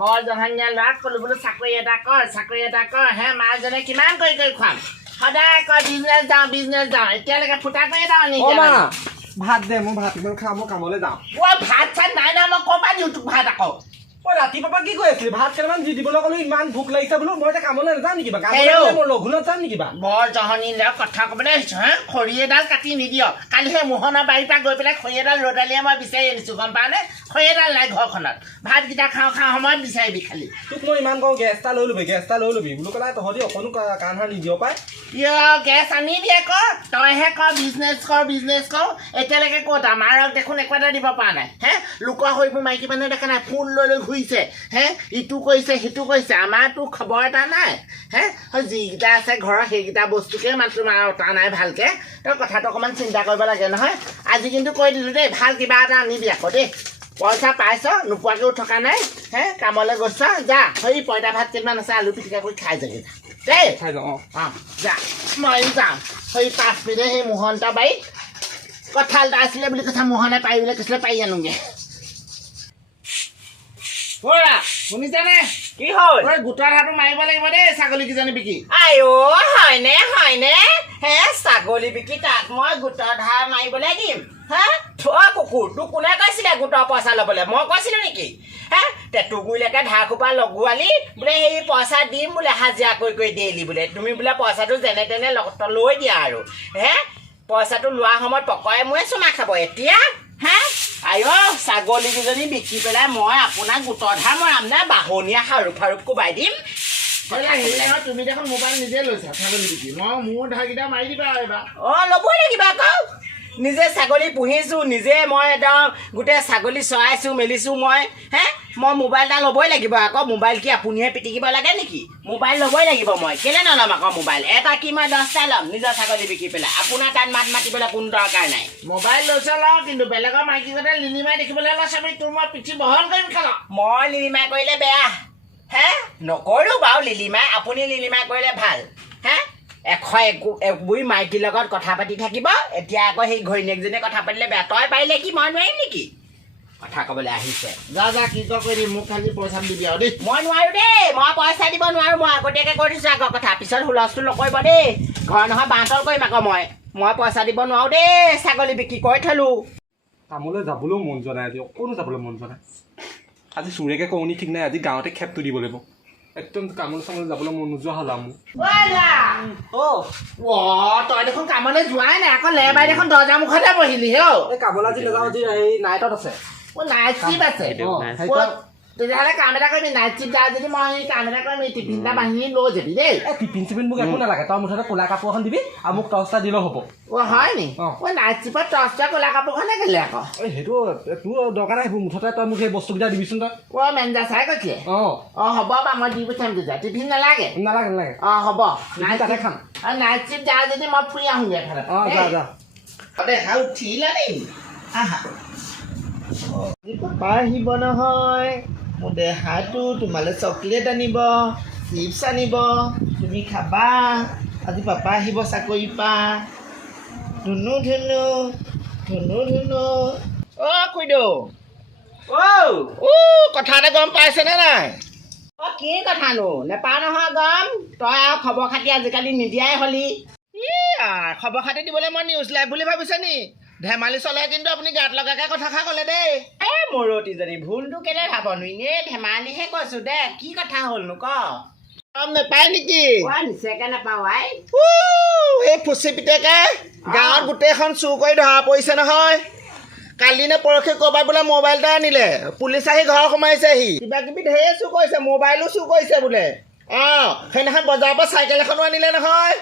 বৰ জহনীয়া ল'ৰাক ক'লো বোলো চাকৰি এটা কৰ চাকৰি এটা কৰ। হে মাজনে কিমান কৰি কৰি খুৱাম? সদায় কয় বিজনেছ যাওঁ বিজনেছ যাওঁ। এতিয়ালৈকে ফুটা কৰি যাওঁ নি ভাত দে মই ভাত ইমান খাওঁ মই কামলৈ যাওঁ। অ' ভাত চাত নাই না মই ক'ৰ পৰা দিওঁ তোক ভাত আকৌ? অ ৰাতিপুৱাৰ পৰা কি কৈ আছিলি? ভাত কেইটামান দি দিবলৈ ক'লো ইমান ভোক লাগিছে বোলো মই এতিয়া কামলৈ নাযাওঁ নেকি বা? কামলৈ হেৰৌ। গ'লে মই লঘোণত যাম নেকি বা? বৰ জহনী ল'ৰা কথা ক'বলৈ আহিছোঁ হা? খৰি এডাল কাটি নিদিয়। কালি সেই মোহনৰ বাৰীৰ পৰা গৈ পেলাই খৰি এডাল ৰ'দালিয়ে মই বিচাৰি আনিছোঁ গম পাৱনে খৰি এডাল নাই ঘৰখনত। ভাতকেইটা খাওঁ খাওঁ সময়ত বিচাৰিবি খালি। তোক মই ইমান কওঁ গেছ এটা লৈ ল'বি গেছ এটা লৈ ল'বি। বোলো ক'লে তহঁতি অকণো কা- কাণ সাৰ নিদিয় পাই। ইয় গেছ আনি দিয়ে ক। তইহে কৰ বিজনেছ কৰ বিজনেছ কৰ। এতিয়ালৈকে ক'ত? আমাৰক দেখোন একো এটা দিব পৰা নাই হে? লোকৰ সৈবোৰ মাইকী মানুহে দেখা নাই। ফোন লৈ লৈ ঘূৰিছে হে? ইটো কৰিছে সিটো কৰিছে আমাৰতো খবৰ এটা নাই হে? যিকেইটা আছে ঘৰৰ সেইকেইটা বস্তুকে মাত্ৰ মাৰ অতা নাই ভালকৈ। তই কথাটো অকণমান চিন্তা কৰিব লাগে নহয়। আজি কিন্তু কৈ দিলোঁ দেই ভালো কিবা এটা আনিবি আকৌ দেই। পইচা পাইছ নোপোৱাকৈও থকা নাই হে? কামলৈ গৈছ যা সেই পইতা ভাত কেইটামান আছে আলু পিটিকা কৰি খাই যাবি। দেই। খাই যাওঁ অঁ। যা মই যাওঁ সেই পাঁচ মিনিট সেই মোহন্ত বাৰীত। কঁঠাল এটা আছিলে বুলি কৈছে মোহনে পাৰি বুলি কৈছিলে পাৰি আনোগে। বৰা শুনিছেনে? কি হ'ল? গোটৰ ধাৰটো মাৰিব লাগিব দেই ছাগলীকেইজনী বিকি। আইঅ হয়নে হয়নে? হে ছাগলী বিকি তাত মই গোটৰ ধাৰ মাৰিবলৈ দিম। হা? থোৱা কুকুৰ তোক কোনে কৈছিলে গোটৰ পইচা ল'বলৈ? মই কৈছিলোঁ নেকি? হে তে টুগুৰিলৈকে ধাৰ সোপা লগোৱালি বোলে সেই পইচা দিম বোলে হাজিৰা কৰি কৰি ডেইলি বোলে। তুমি বোলে পইচাটো যেনে তেনে লৈ দিয়া আৰু। হে পইচাটো লোৱাৰ সময়ত পকৰে মোৰে চুমা খাব। এতিয়া? হে? আইঅ ছাগলীকেইজনী বিকি পেলাই মই আপোনাক গোটৰ ধাৰ মৰাম নে বাহনীয়া সাৰুপ সাৰুপ কোবাই দিম। তুমি দেখোন মোবাইল নিজে লৈছা ছাগলী বিকি। মই মোৰ ধাৰকেইটা মাৰি দিবা এইবাৰ। অঁ ল'বই লাগিব আকৌ। নিজে ছাগলী পুহিছোঁ নিজে মই একদম গোটেই ছাগলী চৰাইছোঁ মেলিছোঁ মই। হে? মই মোবাইল এটা ল'বই লাগিব আকৌ মোবাইল কি আপুনিহে পিটিকিব লাগে নেকি? মোবাইল ল'বই লাগিব মই কেলৈ নল'ম আকৌ মোবাইল এটা কি মই দহটা ল'ম নিজৰ ছাগলী বিকি পেলাই। আপোনাৰ তাত মাত মাতিবলৈ কোনো দৰকাৰ নাই। মোবাইল লৈছ লওঁ কিন্তু বেলেগৰ মাইকীজনে লিলিমাই দেখিবলৈ হ'লে চাবি তোৰ মই পিঠি বহল কৰিম খালা মই লিলিমাই কৰিলে বেয়া। হে? নকৰোঁ বাৰু লিলিমাই আপুনি লিলিমাই কৰিলে ভাল। হে? এশ একো একবুৰি মাইকীৰ লগত কথা পাতি থাকিব। এতিয়া আকৌ সেই ঘৈণীয়েকজনীয়ে কথা পাতিলে বেয়া। তই পাৰিলে কি মই নোৱাৰিম নেকি? কথা ক'বলৈ আহিছে। যা যা কি কৰি দিম মোক খালি পইচা দিবি আৰু দেই। মই নোৱাৰোঁ দেই। মই পইচা দিব নোৱাৰোঁ মই আগতীয়াকৈ কৈ দিছোঁ আগৰ কথা। পিছত হুলস্থুল নকৰিব দেই। ঘৰ নহয় বাঁহতল কৰিম আকৌ মই। মই পইচা দিব নোৱাৰোঁ দেই ছাগলী বিক্ৰী কৰি থলোঁ। কামলৈ যাবলৈও মন যোৱা নাই আজি অকণো যাবলৈ মন যোৱা নাই। আজি চোৰেকে নি ঠিক নাই আজি গাঁৱতে খেপটো দিব লাগিব। একদম কামলৈ চামলৈ যাবলৈ মন নোযোৱা হ'ল মোৰ। অ' তই দেখোন কামলৈ যোৱাই নাই আকৌ লেবাই দেখোন দৰ্জা মুখতে বহিলি হে কামলৈ আজি নাযাওঁ আজি এই নাইটত আছে। নাইট আছে। তেতিয়াহ'লে কাম এটা কৰিবি নাইট চিপ যাওঁ যদি মই কাম এটা কৰিম এই টিফিন এটা বান্ধি লৈ যাবি দেই এই টিফিন চিফিন মোক একো নালাগে। তই মুঠতে ক'লা কাপোৰ এখন দিবি আৰু মোক টৰ্চ এটা দিলেও হ'ব। অ' হয় নি? নাইট চিপত টৰ্চটা ক'লা কাপোৰখনে কেলে আকৌ। সেইটো তোৰ দৰকাৰ নাই মুঠতে তই মোক সেই বস্তুকেইটা দিবিচোন তই। অ' মেনেজাৰ চাই কৈছিলে অঁ। অ' হ'ব মই দি পঠিয়াম তেতিয়া টিফিন নালাগে। নালাগে নালাগে। অ' হ'ব। টিফিন তাতে খাম। আৰু নাইট চিপ যাওঁ যদি মই ফুৰি আহোঁগৈ এফালে। অঁ যা যা। দেখা উঠিলা নি আহা। পাপা আহিব নহয়। মোৰ দেহাটো তোমালৈ চকলেট আনিব চিপছ আনিব তুমি খাবা আজি পাপা আহিব চাকৰিৰ পৰা ধুনু ধুনু ধুনু ধুনু। অ' খুইদেউ। অ' ও কথা এটা গম পাইছেনে নাই? অ' কি কথানো নেপাওঁ নহয় গম। তই আৰু খবৰ খাতি আজিকালি নিদিয়াই হলি। ই খবৰ খাতি দিবলৈ মই নিউজ লাইভ বুলি ভাবিছে নি? ধেমালি চলে কিন্তু আপুনি গাত লগাকৈ কথাষাৰ ক'লে দেই। এই মৰতিজনী ভুলটো কেলে ভাবনো এনেই ধেমালিহে কৈছোঁ দে কি কথা হ'লনো ক? গম নেপায় নেকি? অ নিশ্চয়কে নাপাওঁ আই। উ, সেই ফুচি পিতেকে গাঁৱত গোটেইখন চুৰ কৰি ধৰা পৰিছে নহয়। কালি নে পৰহি ক'ৰবাত বোলে মোবাইল এটা আনিলে। পুলিচ আহি ঘৰ সোমাইছেহি। কিবা কিবি ঢেৰ চুৰ কৰিছে মোবাইলো চুৰ কৰিছে বোলে। অঁ সেইদিনাখন বজাৰৰ পৰা চাইকেল এখনো আনিলে নহয়।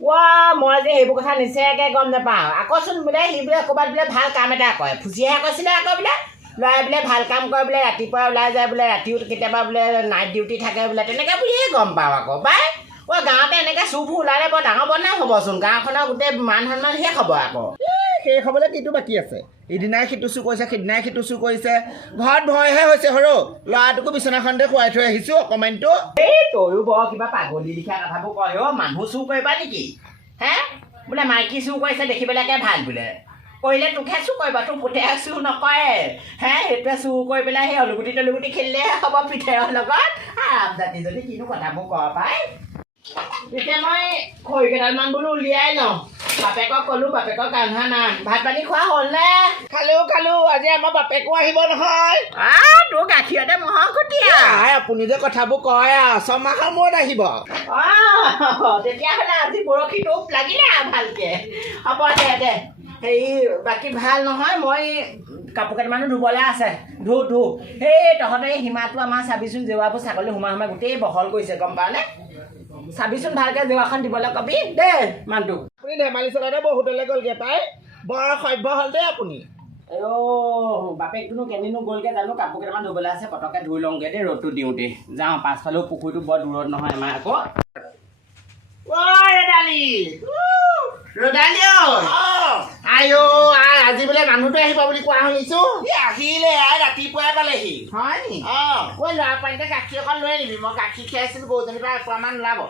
ৱা মই যে সেইবোৰ কথা নিশ্চয়কে গম নাপাওঁ। আকৌচোন বোলে সি বোলে ক'ৰবাত বোলে ভাল কাম এটা কৰে। ফুচিয়েহে কৈছিলে আকৌ বোলে ল'ৰাই বোলে ভাল কাম কৰে বোলে ৰাতিপুৱা ওলাই যায় বোলে ৰাতিও কেতিয়াবা বোলে নাইট ডিউটি থাকে বোলে তেনেকৈ বুলিহে গম পাওঁ আকৌ। পাই অ' গাঁৱতে এনেকৈ চুৰবোৰ ওলালে বৰ ডাঙৰ বদনাম হ'বচোন। গাঁওখনৰ গোটেই মান সন্মান শেষ হ'ব আকৌ। সেই হ'বলৈ কিটো বাকী আছে? ইদিনাই সিটো চুৰ কৰিছে সিদিনাই সিটো চুৰ কৰিছে। ঘৰত ভয়হে হৈছে সৰু। ল'ৰাটোকো বিচনাখনতে শুৱাই থৈ আহিছোঁ অকণমানটো। এই তয়ো বৰ কিবা পাগলী লিখা কথাবোৰ কয় অ' মানুহ চুৰ কৰিবা নেকি? হে? বোলে মাইকী চুৰ কৰিছে দেখিবলৈকে ভাল বোলে। কৰিলে তোকহে চুৰ কৰিব তোৰ পুতেহে চুৰ নকৰে। হে সেইটোৱে চুৰ কৰি পেলাই সেই অলুগুটি তলুগুটি খেলিলেহে হ'ব পিঠেৰৰ লগত। আৰাম জাতি যদি কিনো কথাবোৰ কৰ পাই। তেতিয়া মই খৰি কেইডালমান বোলো উলিয়াই লওঁ বাপেকক ক'লো বাপেকক কান্ধা নাই ভাত পানী খোৱা হ'ল নে? খালো আজি আমাৰ বাপেকো আহিব নহয়। তোৰ গাখীৰতে মহৰ খুটিয়া আপুনি যে কথাবোৰ কয় আৰু ছমাহৰ মূৰত আহিব। আহ, তেতিয়াহ'লে আজি বৰশী টোপ লাগিলে ভালকে। হ'ব দে দে। হেৰি বাকী ভাল নহয় মই কাপোৰ কেইটামানো ধুবলৈ আছে। ধু ধু। সেই তহঁতে সীমাটো আমাৰ চাবিচোন জেওৰাবোৰ ছাগলী সোমাই সোমাই গোটেই বহল কৰিছে গম পাৱনে চাবিচোন ভালকে জেওৰাখন দিবলৈ কবি দেই মানুহটোক আপুনি ধেমালি চলাতে বহুতলৈ গ'লগে পাই। বৰ সভ্য হ'ল দেই আপুনি। অ' বাপেকটোনো কেনিনো গ'লগে জানো? কাপোৰ কেইটামান ধুবলৈ আছে পটককৈ ধুই লওঁগৈ দেই ৰ'দটো দিওঁতে। যাওঁ পাছফালেও পুখুৰীটো বৰ দূৰত নহয় আমাৰ আকৌ। অ' ৰদালি ৰদালি আই আজি বোলে মানুহটো আহিব বুলি কোৱা শুনিছো। আহিলে আই ৰাতিপুৱাই পালেহি। হয় নি? অঁ! কৈ ল'ৰা পোৱালিতে গাখীৰ অকণ লৈ আনিবি মই গাখীৰ খীৰাইছিলোঁ গৰুজনীৰ পৰা এপোৱামান ওলাব।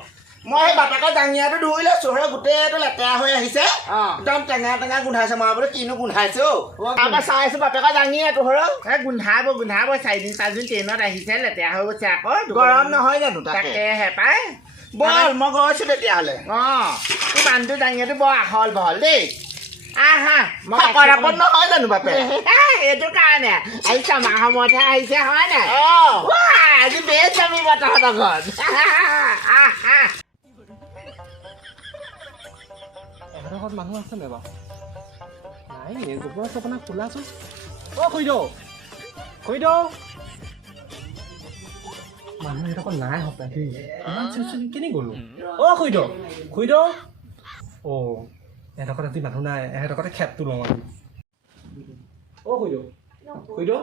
মই সেই বাপেকৰ জাঙিয়াটো ধুই লৈছো সেই গোটেইটো লেতেৰা হৈ আহিছে। অঁ। একদম টেঙা টেঙা গোন্ধাইছে মই বোলো কিনো গোন্ধাইছে। অ অ, তাৰপৰা চাই আছো বাপেকৰ জাঙিয়াটো সৰহ এই গোন্ধাব গোন্ধাব চাৰিদিন পাঁচদিন ট্ৰেইনত আহিছে লেতেৰা হৈ গৈছে আকৌ গৰম নহয় জানো তাকে তাকেহে পাই। বল মই গৈছো তেতিয়াহ'লে অঁ তোৰ মানুহটো দাঙিয়াটো বৰ আহল বহল দেই আহা মই শকত গাখীৰ আপত নহয় জানো বাপেক এই, এইটো কাৰণে আজি ছমাহ সময়তহে আহিছে হয় নাই অঁ ৱাই, আজি বেছ জমিব তহঁতৰ ঘৰত আহ আহ এহেঁতৰ ঘৰত মানুহ আছে নে বাৰু নাই গোবৰা চপনা খোলাচোন অ' খুইদেউ খুইদেউ মানুহ ঘৰত নাই সপায় দেই ইমান চিঞৰি চিঞৰি কেনি গ'লো? অ' খুইদেউ খুইদেউ অ' ঘৰত আজি মানুহ নাই ঘৰতে খেপটো লওঁ আমি অ' খুইদেউ খুইদেউ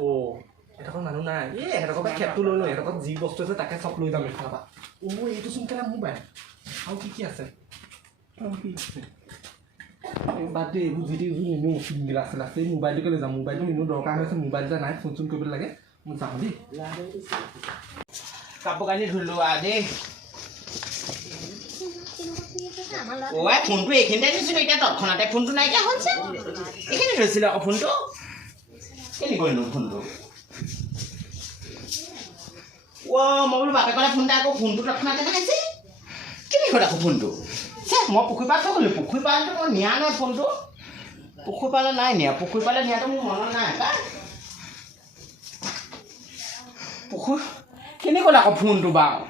অ' এহেঁতৰ মানুহ নাই। এই এহেঁতৰ ঘৰত খেপটো লৈ লওঁ ঘৰত যি বস্তু আছে তাকে চব লৈ যাম এইফালৰ পৰা। অ' এইটো চোন কেলা মোবাইল আৰু কি কি আছে? বাদ দে এইবোৰ যি টি এইবোৰ নিনো গিলাচ চিলাচ এই মোবাইলটোকে লৈ যাম। মোবাইলটো নিনো দৰকাৰ হৈছে মোবাইল এটা নাই ফোন চোন কৰিবলৈ লাগে। যাওঁ দেই কাপোৰ কানি ধুলো আৰু দেই ফোনটো এইখিনিতে দিছিলোঁ এতিয়া তৎক্ষণাতে ফোনটো নাইকিয়া হৈছে এইখিনি থৈছিলোঁ আকৌ ফোনটো কেনি গ'লনো ফোনটো অ' মই বোলো বাপেকলে ফোন এটা আকৌ ফোনটো তৎক্ষণাতে কেনি হ'ল আকৌ ফোনটো চে মই পুখুৰী পাৰত থৈ গ'লোঁ পুখুৰী পাৰতো মই নিয়া নাই ফোনটো পুখুৰী পাৰলৈ নাই নিয়া পুখুৰী পাৰলৈ নিয়াটো মোৰ মনত নাই পাই পুখুৰী। কেনি গ'ল আকৌ ফোনটো বাৰু?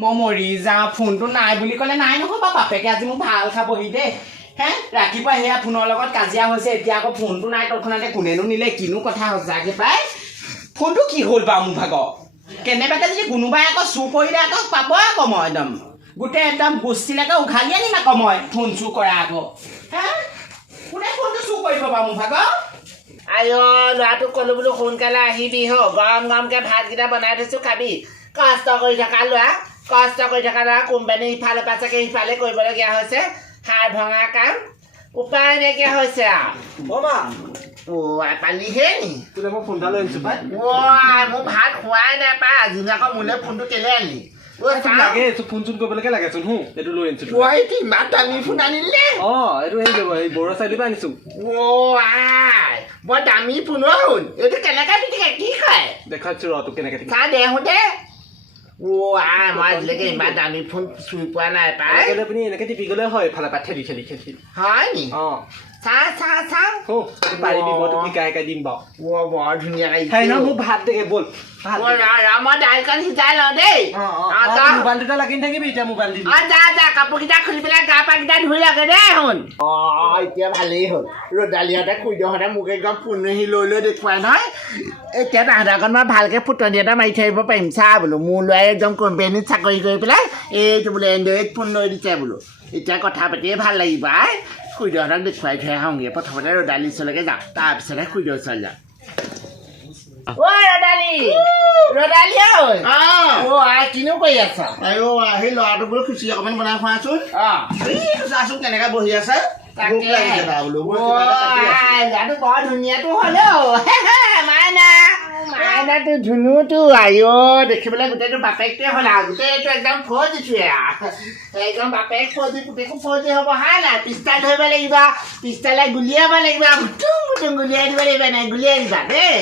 মই মৰি যাওঁ ফোনটো নাই বুলি ক'লে নাই নহয় বাৰু বাপেকে আজি মোক ভাল খাবহি দেই। হে ৰাতিপুৱা সেয়া ফোনৰ লগত কাজিয়া হৈছে এতিয়া আকৌ ফোনটো নাই তৎক্ষণাতে কোনেনো নিলে কিনো কথা সঁচাকৈ পাই। ফোনটো কি হ'ল বাৰু মোৰ ভাগৰ? কেনেবাকে যদি কোনোবাই আকৌ চুৰ কৰিলে আকৌ পাব আকৌ মই একদম। গোটেই একদম গোষ্ঠীলৈকে উঘালি আনিম আকৌ মই ফোন চুৰ কৰা আকৌ হে কোনে ফোনটো চুৰ কৰিব বাৰু মোৰ ভাগৰ? আইঅ ল'ৰাটোক ক'লো বোলো সোনকালে আহিবি হ গৰম গৰমকৈ ভাতকেইটা বনাই থৈছোঁ খাবি। কষ্ট কৰি থকা ল'ৰা কষ্ট কৰি থকা ল'ৰা কোম্পানী ইফালৰ পৰা চাগে সিফালে কৰিবলগীয়া হৈছে সাৰ ভঙা কাম উপায় নাইকিয়া হৈছে আৰু অ' আই পালিহে নি তোলে মই ফোন এটা লৈ আনিছোঁ পাই। অ' আই মোৰ ভাত খোৱাই নাই পাই আজি আকৌ মোলৈ ফোনটো কেলে আনিলি? লাগে এইটো ফোন চোন কৰিবলৈকে লাগেচোন হো? এইটো লৈ আনিছোঁ কি ইমান দামী ফোন আনিলে? অঁ এইটো হেৰি এই বড়ো চাইডৰ পৰা আনিছোঁ। অ' আই বৰ দামী ফোন এইটো কেনেকৈ পিটিকে কি খায় দেখাইছোঁ ৰ তোক কেনেকৈ চা দে সোঁতে অ' আই মই আজিলৈকে ইমান দামী ফোন চুই পোৱা নাই পাই। এনেকৈ পিনি এনেকৈ টিপি গ'লে হয় এফালৰ পৰা ঠেলি ঠেলি ঠেলি। হয় নি? অঁ। ช้าช้าช้าโอ้ পারিবি মতো কি গায়ে গায়ে দিন বাও ও বড় ধুনিয়া গাই হ্যাঁ না মু ভাত দেখে বল ও না রামা ডাল কান সিজাই লো দে আ তা মোবাইল লাগিন থাকিবি এটা মোবাইল দিবি আ যা যা কাপড় কিটা খুলি পেলা গা পা কিটা ধুই লাগে দে হন ও এতিয়া ভালেই হল। ৰদালিয়াতে খুই দহতে মোক একদম পুনহি লৈ লৈ দেখুৱাই নহয়। এতিয়া তাহাঁতৰ অকণ মই ভালকৈ ফুটনি এটা মাৰি থৈ আহিব পাৰিম। চা বোলো মোৰ ল'ৰাই একদম কোম্পেনীত চাকৰি কৰি পেলাই এইটো বোলে এণ্ড্ৰইড ফোন লৈ দিছে বোলো। এতিয়া কথা পাতিয়ে ভালো লাগিব আই। খুৰীদেউহঁতক দেখুৱাই থৈ আহোঁগৈ প্ৰথমতে ৰ'দালি ওচৰলৈকে যাওঁ তাৰপিছতহে খুৰীদেউ ওচৰলৈ যাওঁ ঐ ৰ'দালি ৰ'দালি ঐ অ' আই কিনো কৰি আছ আইঅ সেই ল'ৰাটো বোলো খিচিৰি অকণমান বনাই খোৱাচোন অঁ এই চাচোন কেনেকৈ বহি আছে ভোক লাগিছে তাৰ বোলো মই কিবা এটা কাটি আছোঁ। ল'ৰাটো বৰ ধুনীয়াটো হ'লেও মাইনা মাইনাটো ধুনুটো আই দেখিবলৈ গোটেইটো বাপেকটোৱে হ'ল আৰু। গোটেইটো একদম ফৌজিটোৱে আৰু। একদম বাপেক ফৌজি পুতেকো ফৌজি হ'ব। হয় নাই? পিষ্টাল ধৰিব লাগিব পিষ্টালে গুলিয়াব লাগিব গুটুং গুটুং গুলিয়াই দিব লাগিব নাই গুলিয়াই দিবা দেই।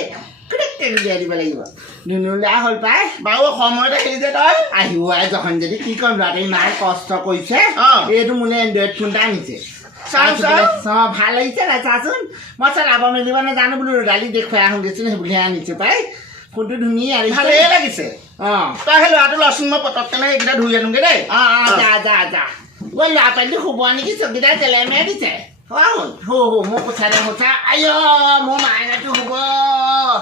কুটুককে গুলিয়াই দিব লাগিব। ধুনুলা হ'ল পাই। বাৰু সময়তে আহিলি যে তই আহিব যখন যদি কি কৰিম ল'ৰাটোৱে ইমান কষ্ট কৰিছে অ। এইটো মোলে এণ্ড্ৰইড ফোন এটা আনিছে। চাওঁ, চাওঁ। চাওঁ? ভালো লাগিছে নাই চাচোন? মই চলাব মেলিব নাজানো বোলো ৰ'দালি দেখুৱাই আহোঁগেচোন সেইবুলিহে আনিছোঁ পাই। ফোনটো ধুনীয়া ভালেই লাগিছে। অঁ। তই সেই ল'ৰাটো লচোন মই পটককেনে এইকেইটা ধুই আনোগে দেই। অঁ অঁ যা যা যা। ঐ ল'ৰা পানীটো শুব নেকি চকীদাৰ তেলেমে দিছে। হোৱা হ'ল? হো হো মোৰ কোঠা দে কোঠা আই মোৰ মাইনাটো শুব? অঁ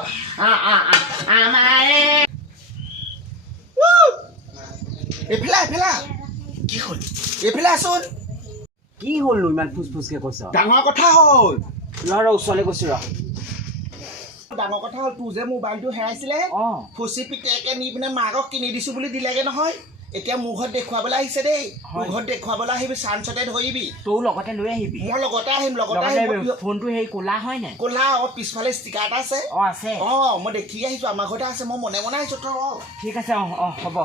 অঁ অঁ আমাৰে এইফালে এইফালে। কি হ'ল? এইফালে আছোন। কি হ'লনো ইমান ফুচ ফুচকে কৈছ? ডাঙৰ কথা হ'ল। ল'ৰা ওচৰলৈ গৈছো ৰ। ডাঙৰ কথা হ'ল তোৰ যে মোবাইলটো হেৰাইছিলে অঁ। ফুচি পিতেকে নি পিনে মাকক কিনি দিছো বুলি দিলেগে নহয়। এতিয়া মোৰ ঘৰত দেখুৱাবলৈ আহিছে দেই। মোৰ। ঘৰত দেখুৱাবলৈ আহিবি চাঞ্চতে ধৰিবি। তয়ো লগতে লৈ আহিবি। মই লগতে আহিম লগতে আহিম। ফোনটো সেই ক'লা হয় নাই? ক'লা আকৌ পিছফালে ষ্টিকাৰ এটা আছে। অঁ আছে। অঁ মই দেখি আহিছো আমাৰ ঘৰতে আছে। মই মনে মনে আহিছো তই ৰ। ঠিক আছে অঁ অঁ হ'ব।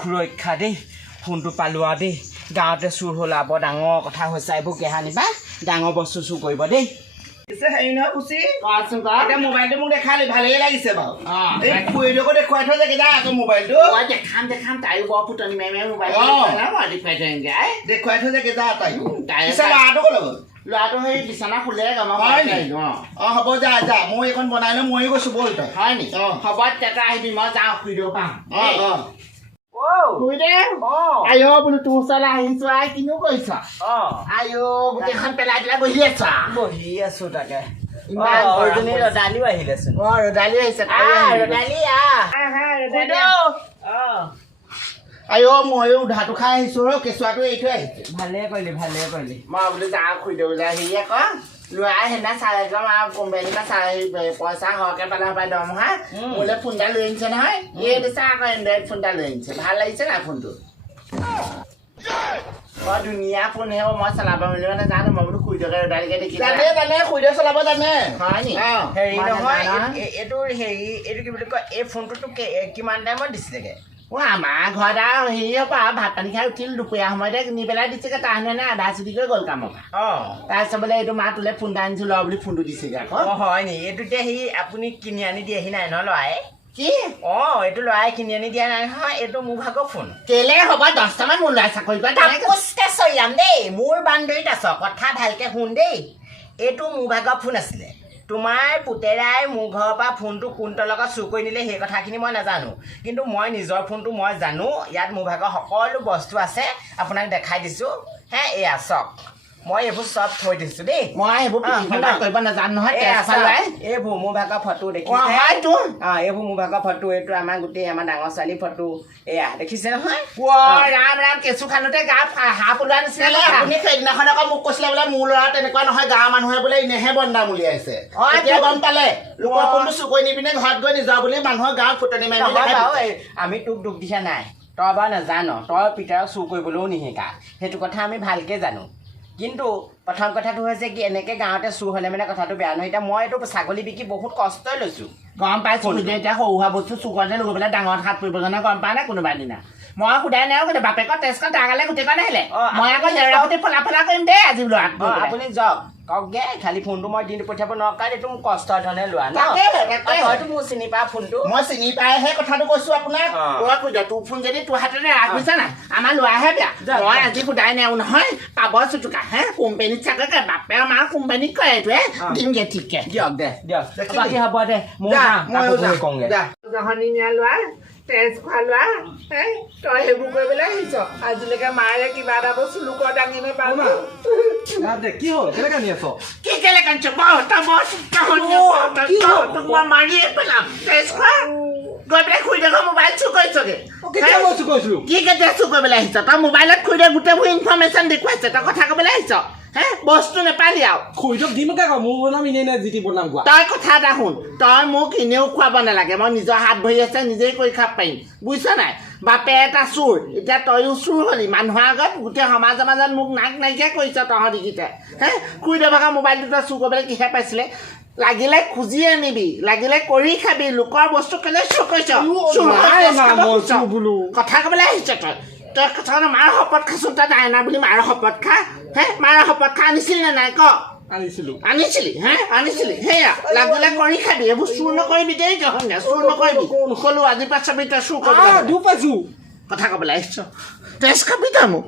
সুৰক্ষা দেই। ফোনটো পালোঁ আৰু দেই। গাঁৱতে চুৰ হ'ল আৰু বৰ ডাঙৰ কথা হৈছে এইবোৰ কেহানিবা ডাঙৰ বস্তু চুৰ কৰিব দেই। পিছে হেৰি নহয় ফুচি কোৱাচোন ক? এতিয়া মোবাইলটো মোক দেখালি ভালেই লাগিছে বাৰু। অঁ এই খুৰীদেউকো দেখুৱাই থৈ যে কেইটা আকৌ মোবাইলটো। মই দেখাম দেখাম তাইও বৰ ফুটনি মাৰি মোবাইল দেখুৱাই থৈ আই। দেখুৱাই থৈ যে কেইটা তাই তাই- ল'ৰাটো ক'লৈ গ'ল? ল'ৰাটো সেই বিচনা হয়? আহিলোঁ অঁ। অঁ হ'ব যা যা মই এইখন বনাই লৈ ময়ো গৈছো ব'ল তই। হয় নি অঁ। হ'ব তেতিয়া আহিবি মই যাওঁ দিব পাম অঁ অঁ। শুই দে অঁ আইঅ বোলো তোৰ ওচৰলৈ আহিছো আই কিনো কৰিছ অঁ আইঅ গোটেইখন পেলাই পেলাই বহি আছ। বহি আছো তাকে। অঁ, পৰিছে। ৰদালিও আহিলেচোন। অঁ ৰদালি আহিছে। ৰদালি আহ আহ, আহ, ৰদালি আহ। অঁ আইঅ ময়ো ধাটো খাই আহিছো ৰ কেঁচুৱাটো এৰি থৈ আহিছো। ভালে কৰিলি ভালে কৰিলি। মই বোলো যাওঁ খুই দিওঁ যে হেৰি আকৌ loa thì nó xài có mà cùng về nó xài về bỏ xã họ cái bà la bà đồng ha một lớp phun đã lên trên hết ye đi xa coi để phun đã lên trên hà lấy sẽ là phun được có dunia phun heo mà xài bà mình nó ra nó mà nó cùi được cái đại cái đi kia đây đây này cùi được xài bà đây này hả nhỉ হেৰি নহয় এইটো হেৰি এইটো কি বুলি কয় এই ফোনটোতো কিমান টাইমত দিছিলে অ' আমাৰ ঘৰত আৰু হেৰি হ'ব আৰু ভাত পানী খাই উঠিল দুপৰীয়া সময়তে নি পেলাই দিছেগে তাহানে আধা চুটি কৰি গ'ল কামৰ পৰা। অঁ। তাৰপিছত বোলে এইটো মা তোলে ফোন এটা আনিছো ল বুলি ফোনটো দিছেগে আকৌ। অঁ হয় নি? এইটো এতিয়া সি আপুনি কিনি আনি দিয়েহি নাই ন ল'ৰাই? কি? অঁ এইটো ল'ৰাই কিনি আনি দিয়া নাই নহয় এইটো মোৰ ভাগৰ ফোন। কেলে হ'ব দহটামান মোৰ ল'ৰাই চাকৰি কৰে চৰিয়াম দেই মোৰ বান্দৰীত আছ কথা ভালকে শুন দেই। এইটো মোৰ ভাগৰ ফোন আছিলে। তোমাৰ পুতেৰাই মোৰ ঘৰৰ পৰা ফোনটো কোনটোৰ লগত চুৰ কৰি নিলে সেই কথাখিনি মই নাজানো। কিন্তু মই নিজৰ ফোনটো মই জানো ইয়াত মোৰ ভাগৰ সকলো বস্তু আছে আপোনাক দেখাই দিছোঁ। হে এয়া চাওক। মই এইবোৰ চব থৈ দিছোঁ দেই মই। পেলাই কৰিব নাজানো নহয় এইবোৰ মোৰ ভাগৰ ফটো দেখিছে হয়তো অঁ এইবোৰ মোৰ ভাগৰ ফটো এইটো আমাৰ গোটেই আমাৰ ডাঙৰ ছোৱালী ফটো এয়া দেখিছে নহয় ৰাম ৰাম কেঁচু খানোতে গা হাঁহ ওলোৱা নিচিনা। আপুনি সেইদিনাখন আকৌ মোক কৈছিলে বোলে মোৰ ল'ৰা তেনেকুৱা নহয় গাঁৱৰ মানুহে বোলে এনেহে বন্দাম উলিয়াইছে এতিয়া গম পালে লোকৰ অ। ফোনটো চুৰ কৰি নি পিনে ঘৰত গৈ নিজৰ বুলি মানুহৰ গাঁৱত ফুটনি মাৰি আমি তোক দুখ দিছা নাই তই বাৰু নাজান তই পিতাৰক চুৰ কৰিবলৈও নিশিকা সেইটো কথা আমি ভালকৈ জানো কিন্তু প্ৰথম কথাটো হৈছে কি এনেকৈ গাঁৱতে চুৰ হ'লে মানে কথাটো বেয়া নহয়। এতিয়া মই এইটো ছাগলী বিকি বহুত কষ্টই লৈছোঁ। গম পাইছো কিন্তু এতিয়া সৰু সুৰা বস্তু চুকতে লৈ পেলাই ডাঙৰত হাত পৰিব কাৰণে গম পাই নে কোনোবা দিনা? মই সোধাই নাই কিন্তু বাপেকৰ তেজখন তাৰ গালে গোটেইখন আহিলে। মই আকৌ আপুনি জেওৰা কওক। পুতি ফলা ফলা কৰিম দেই আজি ল'ৰাক অঁ আপুনি যাওক। কওকগে খালি ফোনটো মই দিনটো পঠিয়াব নোৱাৰো এইটো মোক কষ্টৰ ধৰণে লোৱা ন? তইতো মোৰ চিনি পাৱ ফোনটো? মই চিনি পাইহে কথাটো কৈছো আপোনাক। তোৰ ফোন যদি তোৰ হাততে ৰাখিছা না আমাৰ ল'ৰাহে বেয়া। মই। আজি সোধাই নেও নহয় পাব চুটুকা হে? কোম্পানীত চাকৰি কৰে বাপে আমাৰ কোম্পানীত কৰে এইটোৱে। দিমগে ঠিককে। দিয়ক দে দিয়ক? বাকী হ'ব দে মই কওঁগে। ল'ৰা তেজ খোৱা ল'ৰা হে তই সেইবোৰ কৰিবলৈ আহিছ। আজিলৈকে মায়ে কিবা এটা বস্তু লোকৰ দাঙি নাপালো দে কি হ'ল? কেনেকৈ আনি আছ? কি কেলে কাঞ্চ বৰ তই বৰ চিন্তা হ'ল অ, কি হ'ল? তোক মই মাৰিয়ে পেলাম। তেজ খোৱা? গৈ পেলাই খুৰি দেখৰ মোবাইল চুৰ কৰিছগে। কি কেতিয়া চুৰ কৰিবলৈ আহিছ? তই মোবাইলত খুৰি গোটেইবোৰ ইনফৰ্মেশ্যন দেখুৱাইছে। তই কথা ক'বলৈ আহিছ? হে বস্তু নাপালি আৰু খুৰীটোক দিমকে কয় মোৰ বনাম এনেই নে টি বনাম কোৱা। তই কথা এটা শুন তই মোক এনেও খুৱাব নালাগে মই নিজৰ হাত ভৰি আছে নিজেই কৰি খাব পাৰিম। বুজিছ নাই? বাপে এটা চোৰ এতিয়া তয়ো চোৰ হলি মানুহৰ আগত গোটেই সমাজৰ মাজত মোক নাক নাইকিয়া কৰিছ তহঁতিকেইটাই হে খুৰি দেৱাকা মোবাইলটো তই চুৰ কৰিবলৈ কিহে পাইছিলে? লাগিলে খুজি আনিবি লাগিলে কৰি খাবি লোকৰ বস্তু কেলে চুৰ কৰিছ। কথা ক'বলৈ আহিছ তই। তই ক'লে মাৰ শপত খাচোন তাত আইনা বুলি মাৰ শপত খা। হে মাৰ শপত খা আনিছিলি নে নাই ক? আনিছিলো। আনিছিলি হে আনিছিলি। সেয়া লাগিলে কৰি খাবি এইবোৰ চুৰ নকৰিবি দেই জহনীয়া চুৰ নকৰিবি। ক'লো আজি চাবি তই চুৰ কৰিবি কথা ক'বলৈ আহিছ। তেজ খাবি তই মোক।